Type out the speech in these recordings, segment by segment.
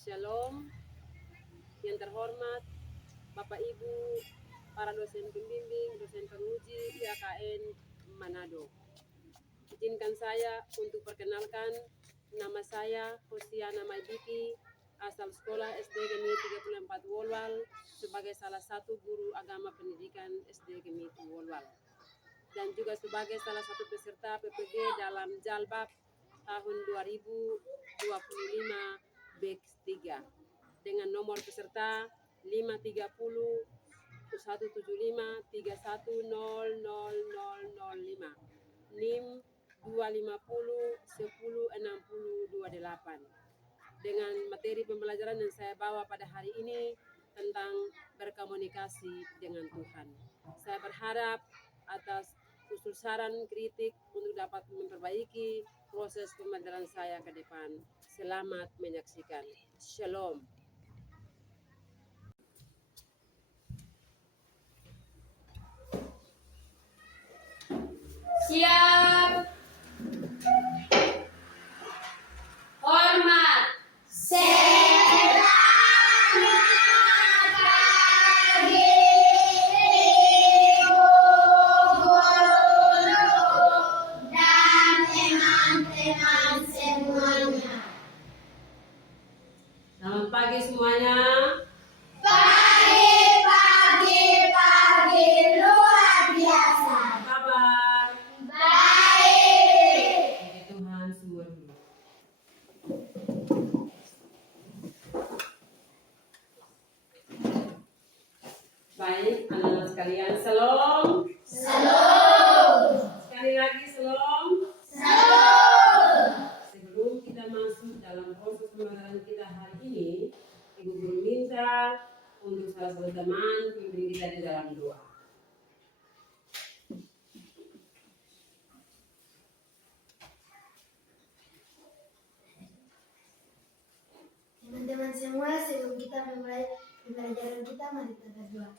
Shalom, yang terhormat Bapak Ibu, para dosen pembimbing, dosen penguji IAKN Manado. Izinkan saya untuk perkenalkan, nama saya Hosiana Maibiki, asal sekolah SD Gemi 34 Wolwal, sebagai salah satu guru agama pendidikan SD Gemi Wolwal. Dan juga sebagai salah satu peserta PPG dalam Jalbab tahun 2025 Batch 3 dengan nomor peserta 530 175 31000005 NIM 250 10 60 28 dengan materi pembelajaran yang saya bawa pada hari ini tentang berkomunikasi dengan Tuhan. Saya berharap atas usul saran kritik untuk dapat memperbaiki proses pembelajaran saya ke depan. Selamat menyaksikan. Shalom. Siap. Hormat. Selamat pagi semuanya. Pagi luar biasa. Apa kabar? Baik. Puji Tuhan semua dulu. Baik, anak-anak sekalian, salam. Sekali lagi salam. Sebelum kita masuk dalam proses pembelajaran kita hari ini, Ibu Guru minta untuk salah satu teman pimpin kita di dalam doa. Teman-teman semua, sebelum kita memulai pembelajaran kita, mari kita berdoa.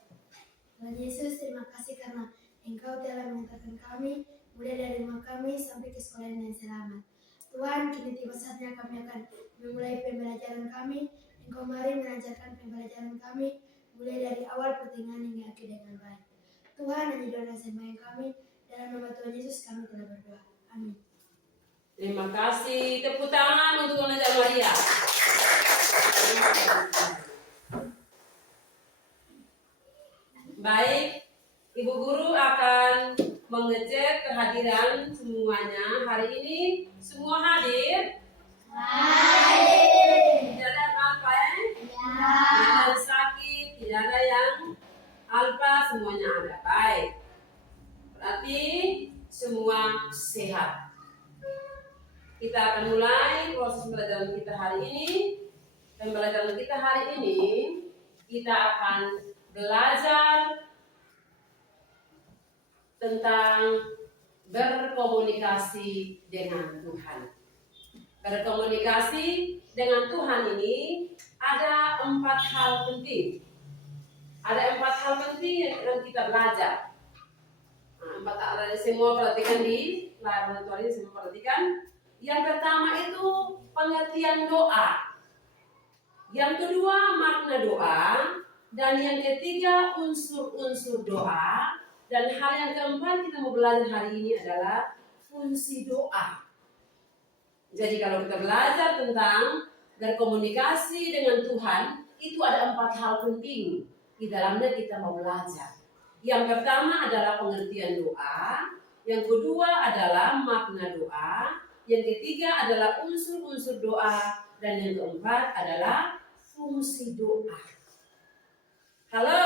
Tuhan Yesus, terima kasih karena Engkau telah mengantarkan kami mulai dari rumah kami sampai ke sekolah yang selamat. Tuhan, kini tiba saatnya kami akan memulai pembelajaran kami. Engkau mari mengajarkan pembelajaran kami mulai dari awal pertengahan hingga akhir dengan baik. Tuhan, hanya doa dan sembahyang kami, dalam nama Tuhan Yesus kami telah berdoa. Amin. Terima kasih. Tepuk tangan untuk Nona Maria. Baik, Ibu Guru akan mengecek kehadiran semuanya. Hari ini semua hadir? Tidak ada apa-apa ya? Tidak ada sakit, tidak ada yang alpa, semuanya ada. Baik, berarti semua sehat. Kita akan mulai proses pembelajaran kita hari ini. Pembelajaran kita hari ini, kita akan belajar tentang berkomunikasi dengan Tuhan. Berkomunikasi dengan Tuhan ini ada 4 hal penting. Ada 4 hal penting yang kita belajar. Nah, 4 hal semua perhatikan di laboratorium, semua perhatikan. Yang pertama itu pengertian doa. Yang kedua makna doa. Dan yang ketiga unsur-unsur doa. Dan hal yang keempat kita mau belajar hari ini adalah fungsi doa. Jadi kalau kita belajar tentang berkomunikasi dengan Tuhan, itu ada 4 hal penting. Di dalamnya kita mau belajar. Yang pertama adalah pengertian doa. Yang kedua adalah makna doa. Yang ketiga adalah unsur-unsur doa. Dan yang keempat adalah fungsi doa. Halo.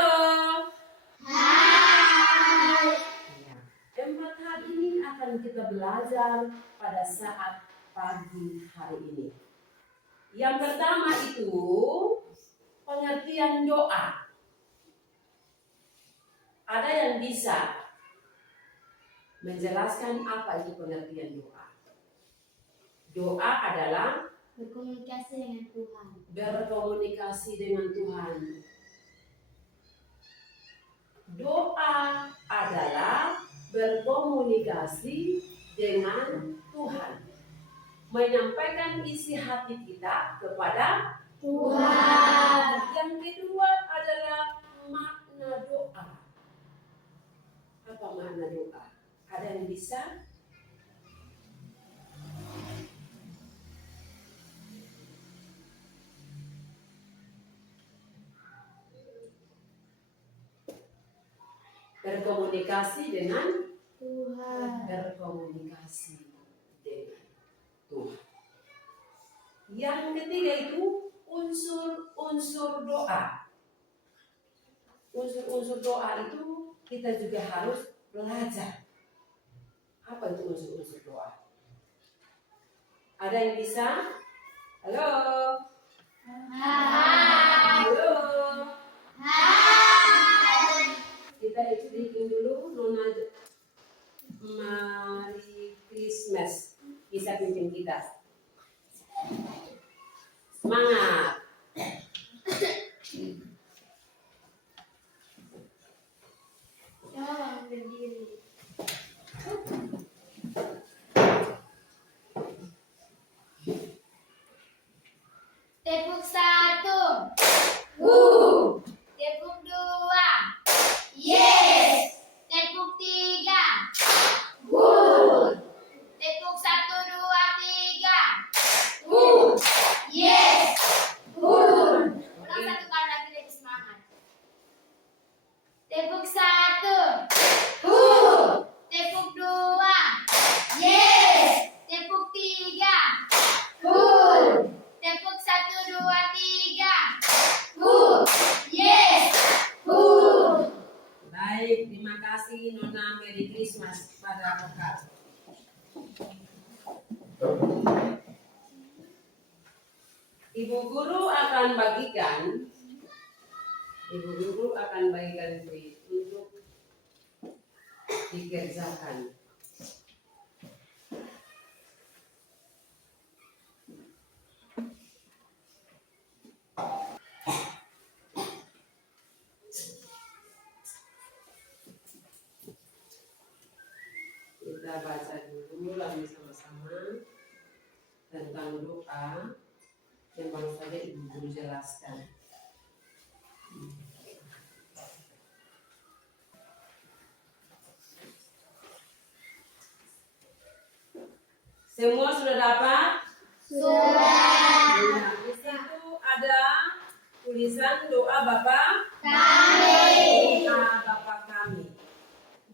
Hai. Ya. 4 hal ini akan kita belajar pada saat pagi hari ini. Yang pertama itu pengertian doa. Ada yang bisa menjelaskan apa itu pengertian doa? Doa adalah Berkomunikasi dengan Tuhan. berkomunikasi dengan Tuhan. Doa adalah berkomunikasi dengan Tuhan. Menyampaikan isi hati kita kepada Tuhan. Yang kedua adalah makna doa. Apa makna doa? Ada yang bisa? Berkomunikasi dengan Tuhan. berkomunikasi dengan Tuhan. Yang ketiga itu unsur-unsur doa. Unsur-unsur doa itu kita juga harus belajar. Apa itu unsur-unsur doa? Ada yang bisa? Halo? Halo? Kita hitung dulu Nona Mari Christmas bisa pimpin kita. Semangat. Jangan berdiri. Tepuk 1. Tepuk 2. Yes. Tepuk 3. Good. Tepuk 1, 2, 3. Good. Yes. Good. Ulang satu kali lagi lebih semangat. Tepuk 1. Good. Tepuk 2. Yes. Tepuk 3. Good. Tepuk 1, 2, 3. Good. Yes. Good. Baik, terima kasih Nona Merry Christmas pada vokal. Ibu guru akan bagikan kuis untuk dikerjakan. Kita baca dulu lagi sama-sama tentang doa yang baru saja Ibu Guru jelaskan. Semua sudah dapat? Sudah. Nah, di situ ada tulisan doa Bapa Kami. Doa Bapa kami.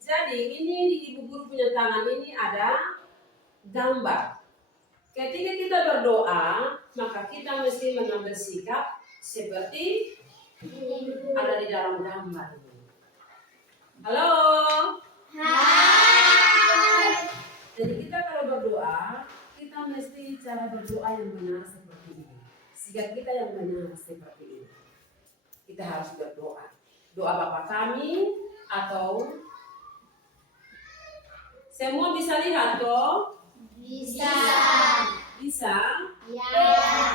Jadi ini di Ibu Guru punya tangan ini ada gambar. Ketika kita berdoa, maka kita mesti mengambil sikap seperti ada di dalam gambar ini. Halo? Hai. Jadi kita kalau berdoa, kita mesti cara berdoa yang benar seperti ini. Sikap kita yang benar seperti ini. Kita harus berdoa. Doa Bapa kami atau semua bisa lihat toh? Bisa. Bisa? Ya.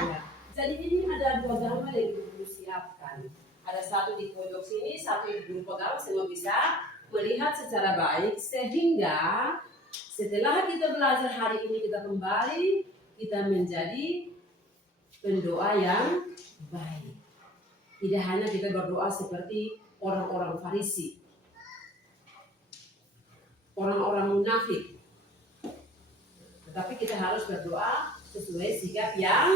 Ya. Jadi ini ada dua gambar yang Ibu Guru siapkan. Ada satu di pojok sini, satu Ibu Guru pegang, semua bisa melihat secara baik sehingga setelah kita belajar hari ini kita kembali kita menjadi pendoa yang baik. Tidak hanya kita berdoa seperti orang-orang Farisi, orang-orang munafik, tetapi kita harus berdoa sesuai sikap yang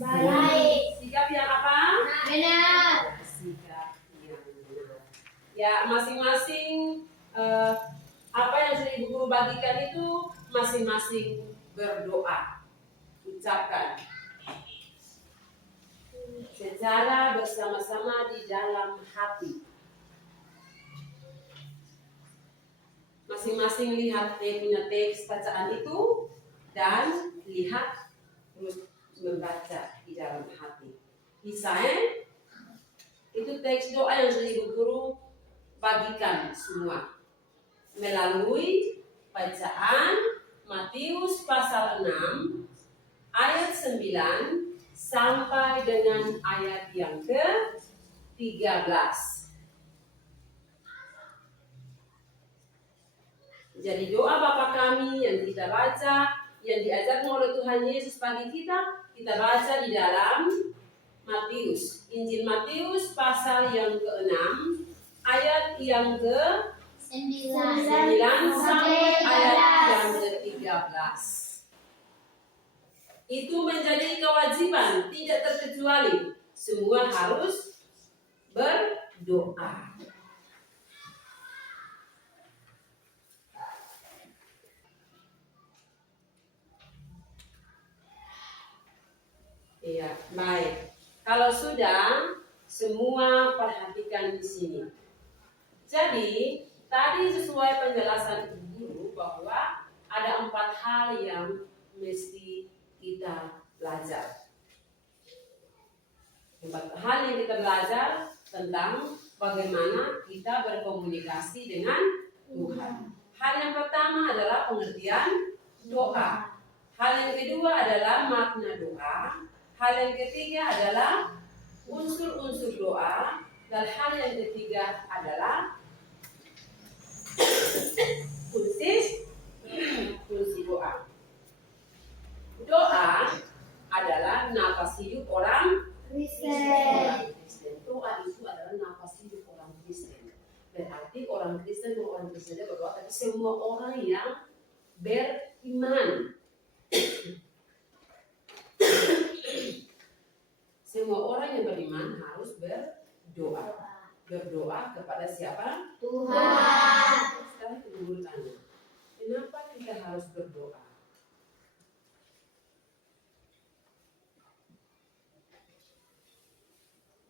Baik. Sikap yang apa? Benar. Sikap yang benar. Ya, masing-masing apa yang sudah Ibu Guru bagikan itu masing-masing berdoa. Ucapkan secara bersama-sama di dalam hati. Masing-masing lihat punya teks bacaan itu dan lihat terus membaca di dalam hati. Misalnya itu teks doa yang sudah Ibu Guru bagikan semua melalui bacaan Matius pasal 6 ayat 9 sampai dengan ayat yang ke-13. Jadi doa Bapa kami yang kita baca, yang diajarkan oleh Tuhan Yesus bagi kita baca di dalam Matius Matius. Injil Matius pasal yang ke-6 ayat yang ke-9 sampai ayat yang ke-13. Itu menjadi kewajiban, tidak terkecuali. Semua harus berdoa. Iya, baik. Kalau sudah, semua perhatikan di sini. Jadi, tadi sesuai penjelasan Ibu Guru bahwa ada 4 hal yang mesti kita belajar. 4 hal yang kita belajar tentang bagaimana kita berkomunikasi dengan Tuhan. Hal yang pertama adalah pengertian doa. Hal yang kedua adalah makna doa. Hal yang ketiga adalah unsur-unsur doa. Dan hal yang ketiga adalah fungsi doa. Doa adalah nafas hidup orang Kristen. Doa itu adalah nafas hidup orang Kristen. Berarti orang Kristen berdoa, tapi semua orang yang beriman. Semua orang yang beriman harus berdoa. Berdoa kepada siapa? Tuhan. Sekarang Ibu tanya, kenapa kita harus berdoa?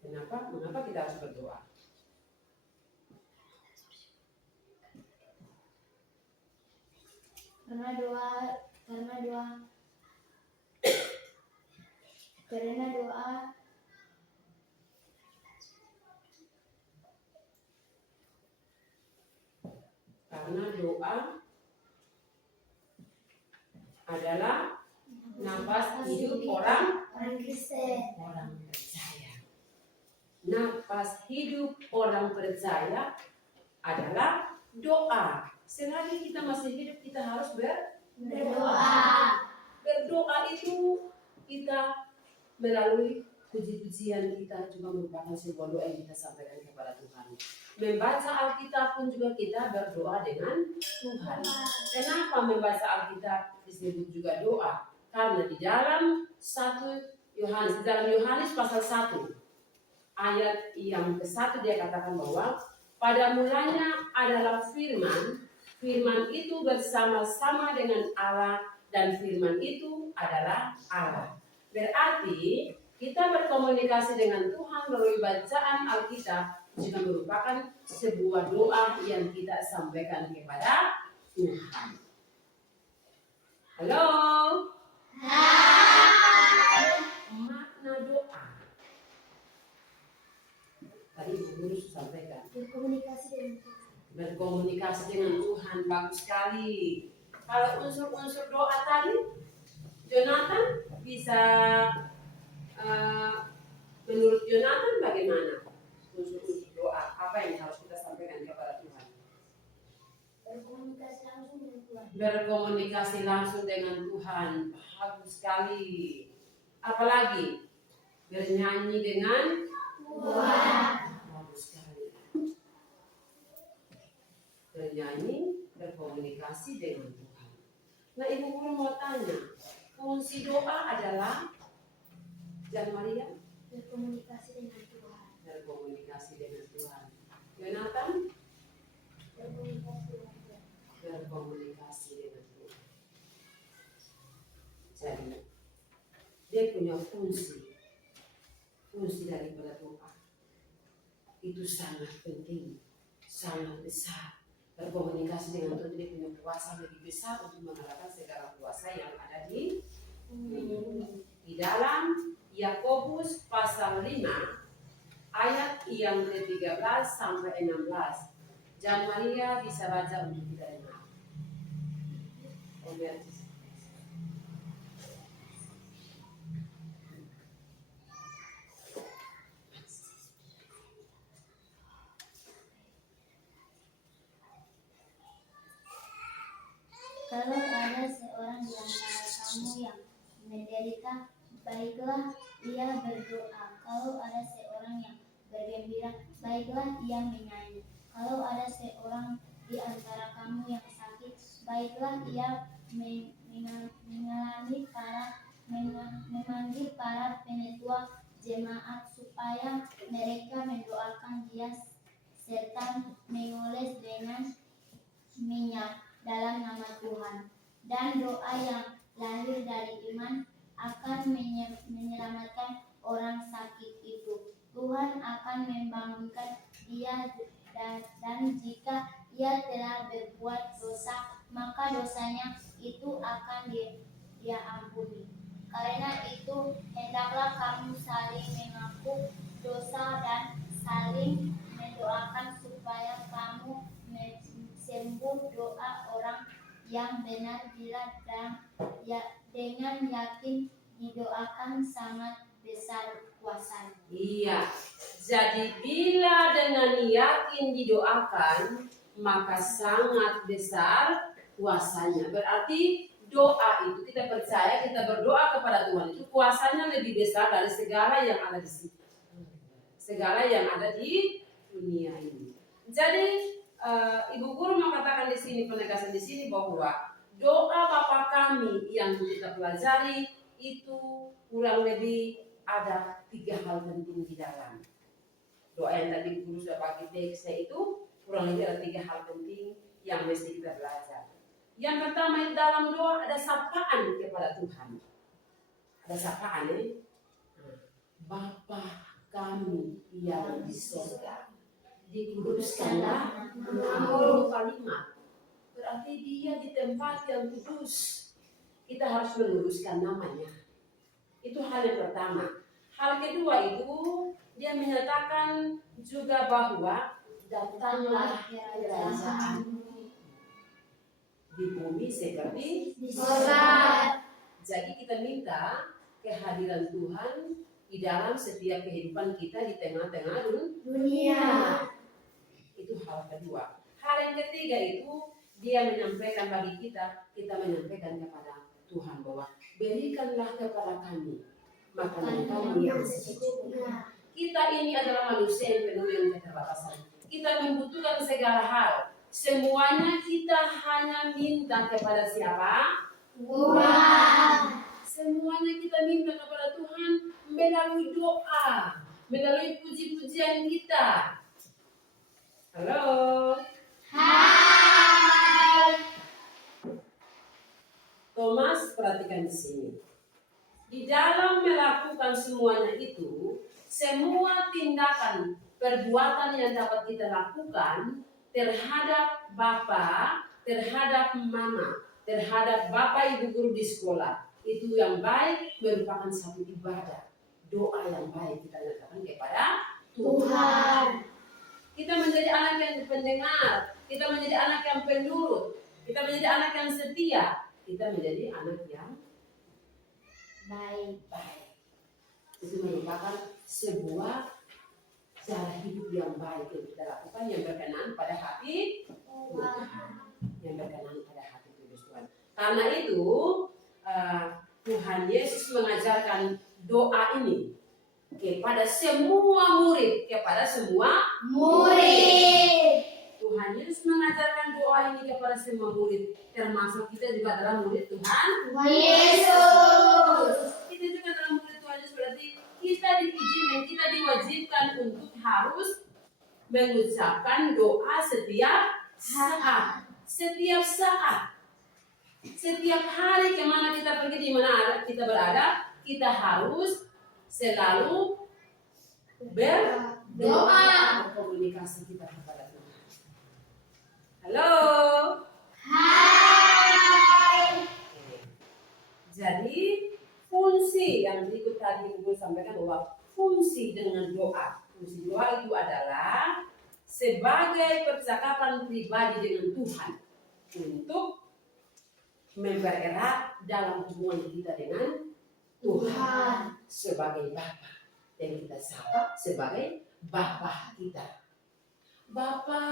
Mengapa kita harus berdoa? Karena doa adalah nafas hidup orang Kristen. percaya. Nafas hidup orang percaya adalah doa. Selagi kita masih hidup, kita harus Berdoa. berdoa. Itu kita melalui puji-pujian kita juga merupakan sebuah doa yang kita sampaikan kepada Tuhan. Membaca Alkitab pun juga kita berdoa dengan Tuhan. Kenapa membaca Alkitab disebut juga doa? Karena di dalam Yohanes pasal 1 ayat yang ke-1 dia katakan bahwa pada mulanya adalah firman, firman itu bersama-sama dengan Allah dan firman itu adalah Allah. Berarti kita berkomunikasi dengan Tuhan melalui bacaan Alkitab juga merupakan sebuah doa yang kita sampaikan kepada Tuhan. Halo? Hai. Makna doa. Tadi Ibu Guru sampaikan. Berkomunikasi dengan Tuhan bagus sekali. Kalau unsur-unsur doa tadi, Jonathan bisa menurut Jonathan bagaimana unsur-unsur doa? Apa yang harus kita sampaikan kepada Tuhan? Berkomunikasi langsung dengan Tuhan. Bagus sekali. Apalagi bernyanyi dengan Tuhan. Bagus sekali. Bernyanyi, berkomunikasi dengan Tuhan. Nah, Ibu Guru mau tanya, fungsi doa adalah Jan Maria? Berkomunikasi dengan Tuhan. Berkomunikasi dengan Tuhan. Jonathan? Berkomunikasi dengan Tuhan. Jadi, dia punya fungsi daripada doa. Itu sangat penting, sangat besar. Berkomunikasi dengan Tuhan, dia punya kuasa lebih besar untuk mengalahkan segala kuasa yang ada di dalam Yakobus pasal 5 ayat yang ke-13 sampai 16. Jan Maria bisa baca untuk kita dengar. Kalau ada seorang di antara kamu yang menderita, baiklah ia berdoa. Kalau ada seorang yang bergembira, baiklah ia menyanyi. Kalau ada seorang di antara kamu yang sakit, baiklah ia memanggil para penatua jemaat supaya mereka mendoakan dia serta mengoles dengan minyak dalam nama Tuhan. Dan doa yang lahir dari iman akan menyelamatkan orang sakit itu. Tuhan akan membangunkan dia dan jika ia telah berbuat dosa, maka dosanya itu akan dia ampuni. Karena itu, hendaklah kamu saling mengaku dosa dan saling mendoakan supaya kamu sembuh. Doa orang yang benar bila dengan yakin didoakan sangat besar kuasanya. Iya. Jadi bila dengan yakin didoakan, maka sangat besar kuasanya. Berarti doa itu kita percaya, kita berdoa kepada Tuhan itu kuasanya lebih besar dari segala yang ada di sini. Segala yang ada di dunia ini. Jadi Ibu Guru mengatakan di sini, penegasan di sini bahwa doa Bapa kami yang kita pelajari itu kurang lebih ada 3 hal penting di dalam. Doa yang tadi Guru sudah bagi teksnya itu kurang lebih ada 3 hal penting yang mesti kita belajar. Yang pertama dalam doa ada sapaan kepada Tuhan. Ada sapaan Bapa kami yang di surga, dikuduskanlah namamu. Kalimat berarti dia di tempat yang kudus. Kita harus menguduskan namanya. Itu hal yang pertama. Hal kedua itu dia menyatakan juga bahwa datanglah kerajaan di bumi seperti di surga. Jadi kita minta kehadiran Tuhan di dalam setiap kehidupan kita di tengah-tengah dunia. Itu hal kedua. Hal yang ketiga itu dia menyampaikan bagi kita menyampaikan kepada Tuhan bahwa berikanlah kepada kami makanan kami yang secukupnya. Kita ini adalah manusia yang penuh dengan keterbatasan. Kita membutuhkan segala hal. Semuanya kita hanya minta kepada siapa? Tuhan. Semuanya kita minta kepada Tuhan melalui doa, melalui puji-pujian kita. Halo. Hai. Thomas, perhatikan di sini. Di dalam melakukan semuanya itu, semua tindakan perbuatan yang dapat kita lakukan terhadap Bapa, terhadap Mama, terhadap Bapak Ibu guru di sekolah, itu yang baik merupakan satu ibadah, doa yang baik kita lakukan kepada Tuhan. Kita menjadi anak yang pendengar, kita menjadi anak yang penurut, kita menjadi anak yang setia, kita menjadi anak yang baik. Itu merupakan sebuah cara hidup yang baik yang kita lakukan yang berkenan pada hati Tuhan, yang berkenan pada hati Tuhan. Karena itu Tuhan Yesus mengajarkan doa ini kepada semua murid, Tuhan Yesus mengajarkan doa ini kepada semua murid, termasuk kita juga adalah murid Tuhan Yesus. Kita juga adalah murid Tuhan Yesus, berarti kita diizinkan, kita diwajibkan untuk harus mengucapkan doa setiap saat. Setiap hari kemana kita pergi, di mana kita berada, kita harus selalu berdoa, berkomunikasi kita kepada Tuhan. Halo. Hai. Jadi fungsi yang berikut tadi Ibu sampaikan bahwa fungsi dengan doa. Fungsi doa itu adalah sebagai percakapan pribadi dengan Tuhan untuk mempererat dalam hubungan kita dengan Tuhan sebagai Bapa, dan kita sapa sebagai Bapa kita. Bapa,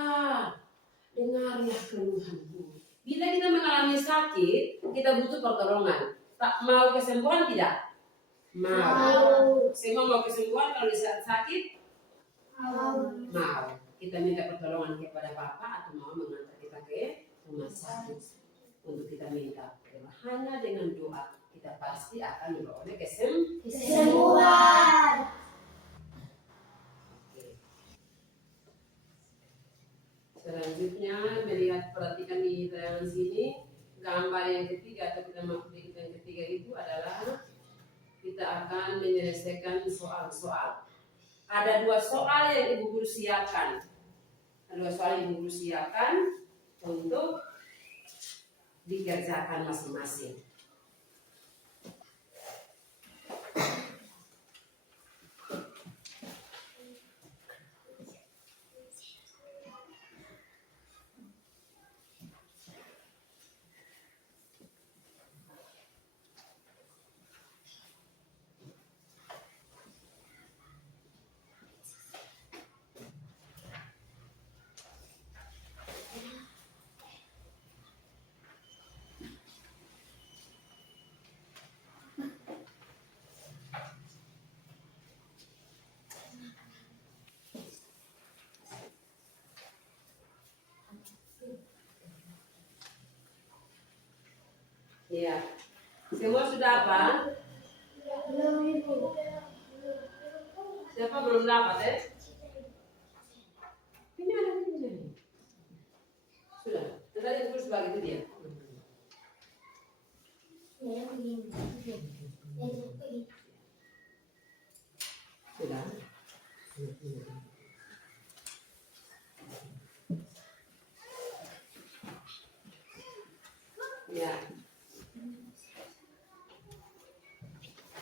dengarlah keluhanku. Bila kita mengalami sakit, kita butuh pertolongan. Tak mau kesembuhan tidak? Mau. Semua mau kesembuhan kalau di saat sakit? Mau. Mau. Kita minta pertolongan kepada Bapa atau mau mengantar kita ke rumah sakit untuk kita minta. Hanya dengan doa kita pasti akan memperoleh Kesembuhan. Selanjutnya melihat perhatikan di tayangan sini gambar yang ketiga atau kita masuk di yang ketiga itu adalah kita akan menyelesaikan soal-soal. Ada 2 soal yang Ibu Guru siapkan. Ada 2 soal yang Ibu Guru siapkan untuk dikerjakan masing-masing. Ya, semua sudah apa? Belum, Ibu. Siapa belum dapat Ini ada ini. Sudah. Tadi Ibu sebagai itu dia. Ya, begini. Sudah. Ya.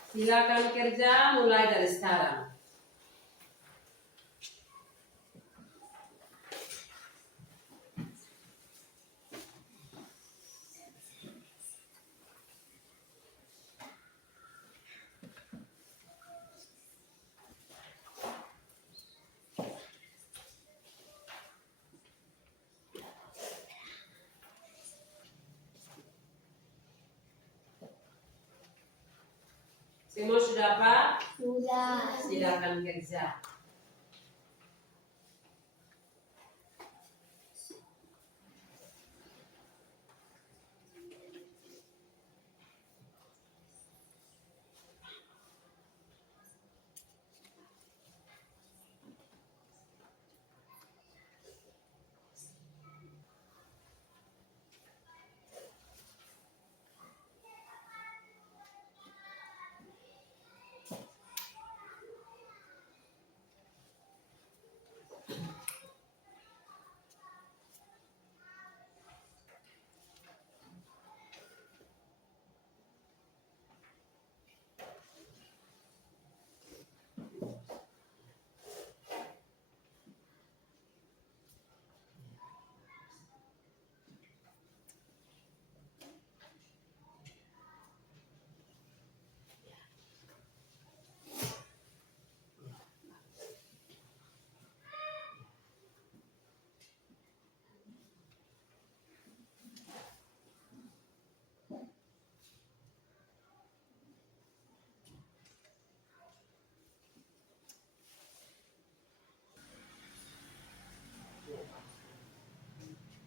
Silakan kerja mulai dari sekarang. Semua sudah apa? Sudah. Silakan kerja.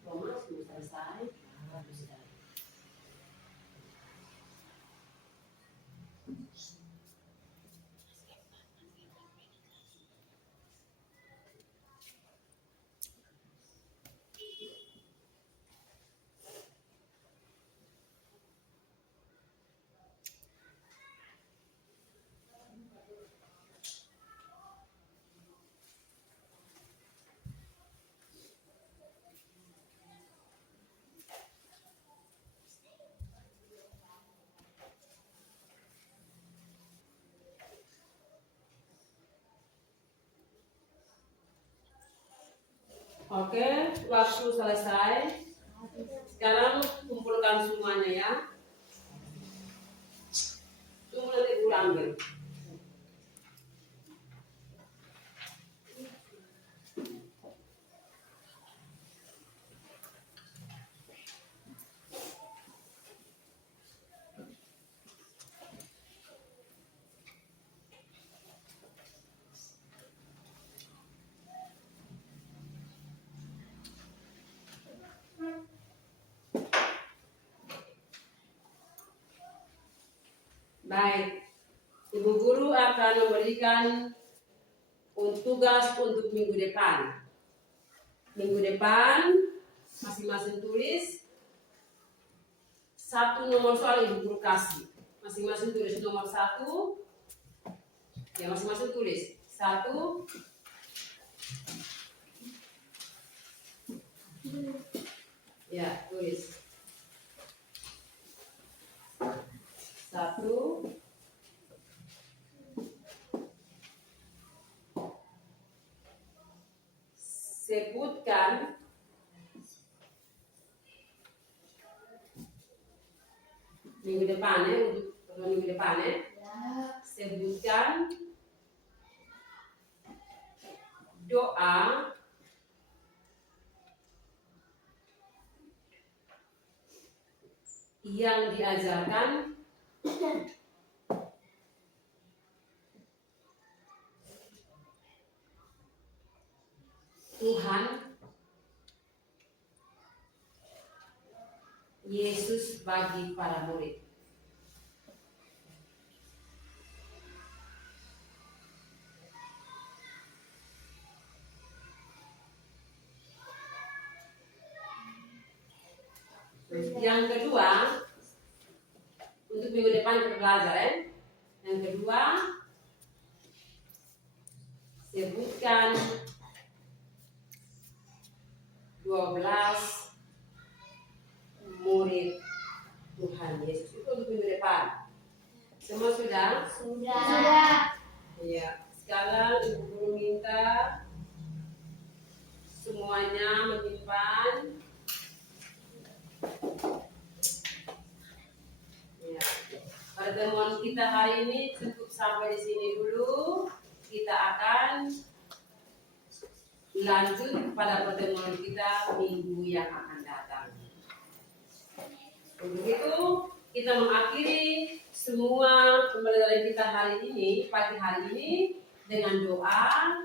Thomas sudah selesai. Sudah. Oke, waktu selesai. Sekarang kumpulkan semuanya ya. Tunggu nanti gue ambil. Baik, Ibu Guru akan memberikan tugas untuk minggu depan. Minggu depan masing-masing tulis satu nomor soal Ibu Guru kasih. Masing-masing tulis nomor 1. Ya, masing-masing tulis 1. Ya, tulis 1. Sebutkan minggu depan ya, untuk minggu depan ya. Sebutkan doa yang diajarkan Tuhan Yesus bagi para murid. Yang kedua, untuk minggu depan kita belajar ya. Yang kedua, sebutkan 12 murid Tuhan Yesus. Itu untuk minggu depan. Semua sudah? Sudah. Iya. Sekarang Ibu Guru minta semuanya menyimpan. Ya. Pertemuan kita hari ini cukup sampai di sini dulu. Kita akan lanjut pada pertemuan kita minggu yang akan datang. Untuk itu kita mengakhiri semua pembelajaran kita hari ini, pagi hari ini, dengan doa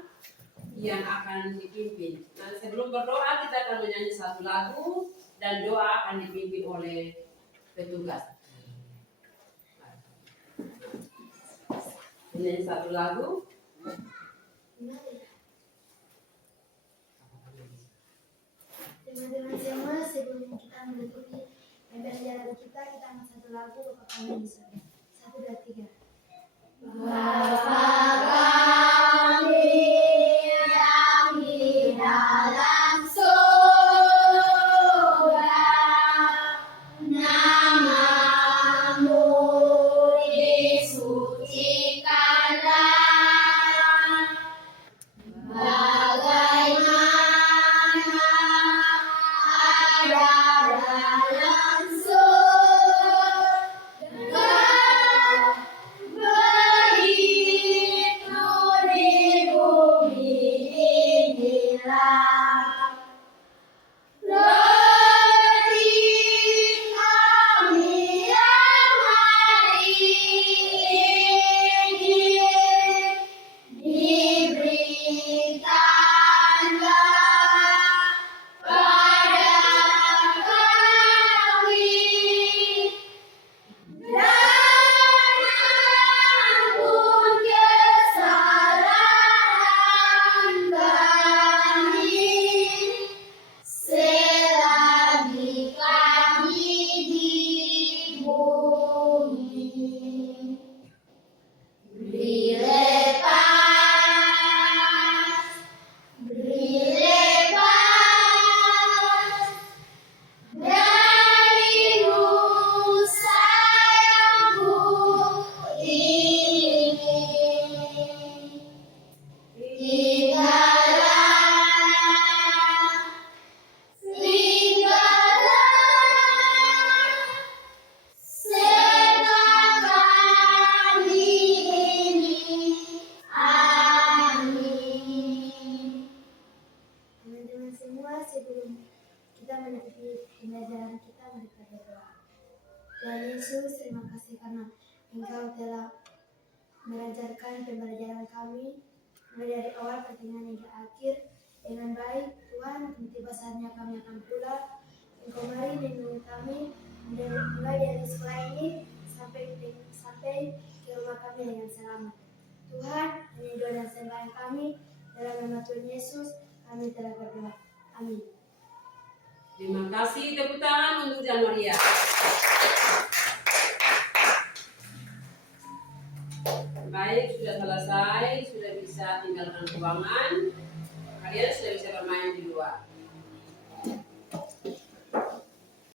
yang akan dipimpin. Nah, sebelum berdoa kita akan menyanyi satu lagu dan doa akan dipimpin oleh petugas. Menyanyi satu lagu. Teman-teman semua, sebelum kita menutupi pembelajaran kita angkat satu lagu Bapak kami di surga. 1, 2, 3. Bapa kami yang di dalam surga, namamu disucikanlah, bagaimana ada dalam surga, begitu di bumi inilah. Roti kami yang hari ini diberikanlah pada kami, dan ampun kesalahan kami selagi kami di bumi. Beri lepas darimu sayangku ini. Tinggallah sebab kami ini. Amin. Teman-teman semua, sebelum kita menutupi pembelajaran kita, mari kita berdoa. Tuhan Yesus, terima kasih karena Engkau telah mengajarkan pembelajaran kami mulai dari awal pertengahan hingga akhir dengan baik. Tuhan, tiba saatnya kami akan pulang. Engkau mari lindungi kami mulai dari sekolah ini sampai ke rumah kami dengan selamat. Tuhan, hanya doa dan sembahyang kami dalam nama Tuhan Yesus kami telah berdoa. Amin. Terima kasih, tepuk tangan untuk Jan Maria. Baik, sudah selesai, sudah bisa tinggalkan ruangan. Kalian sudah bisa bermain di luar.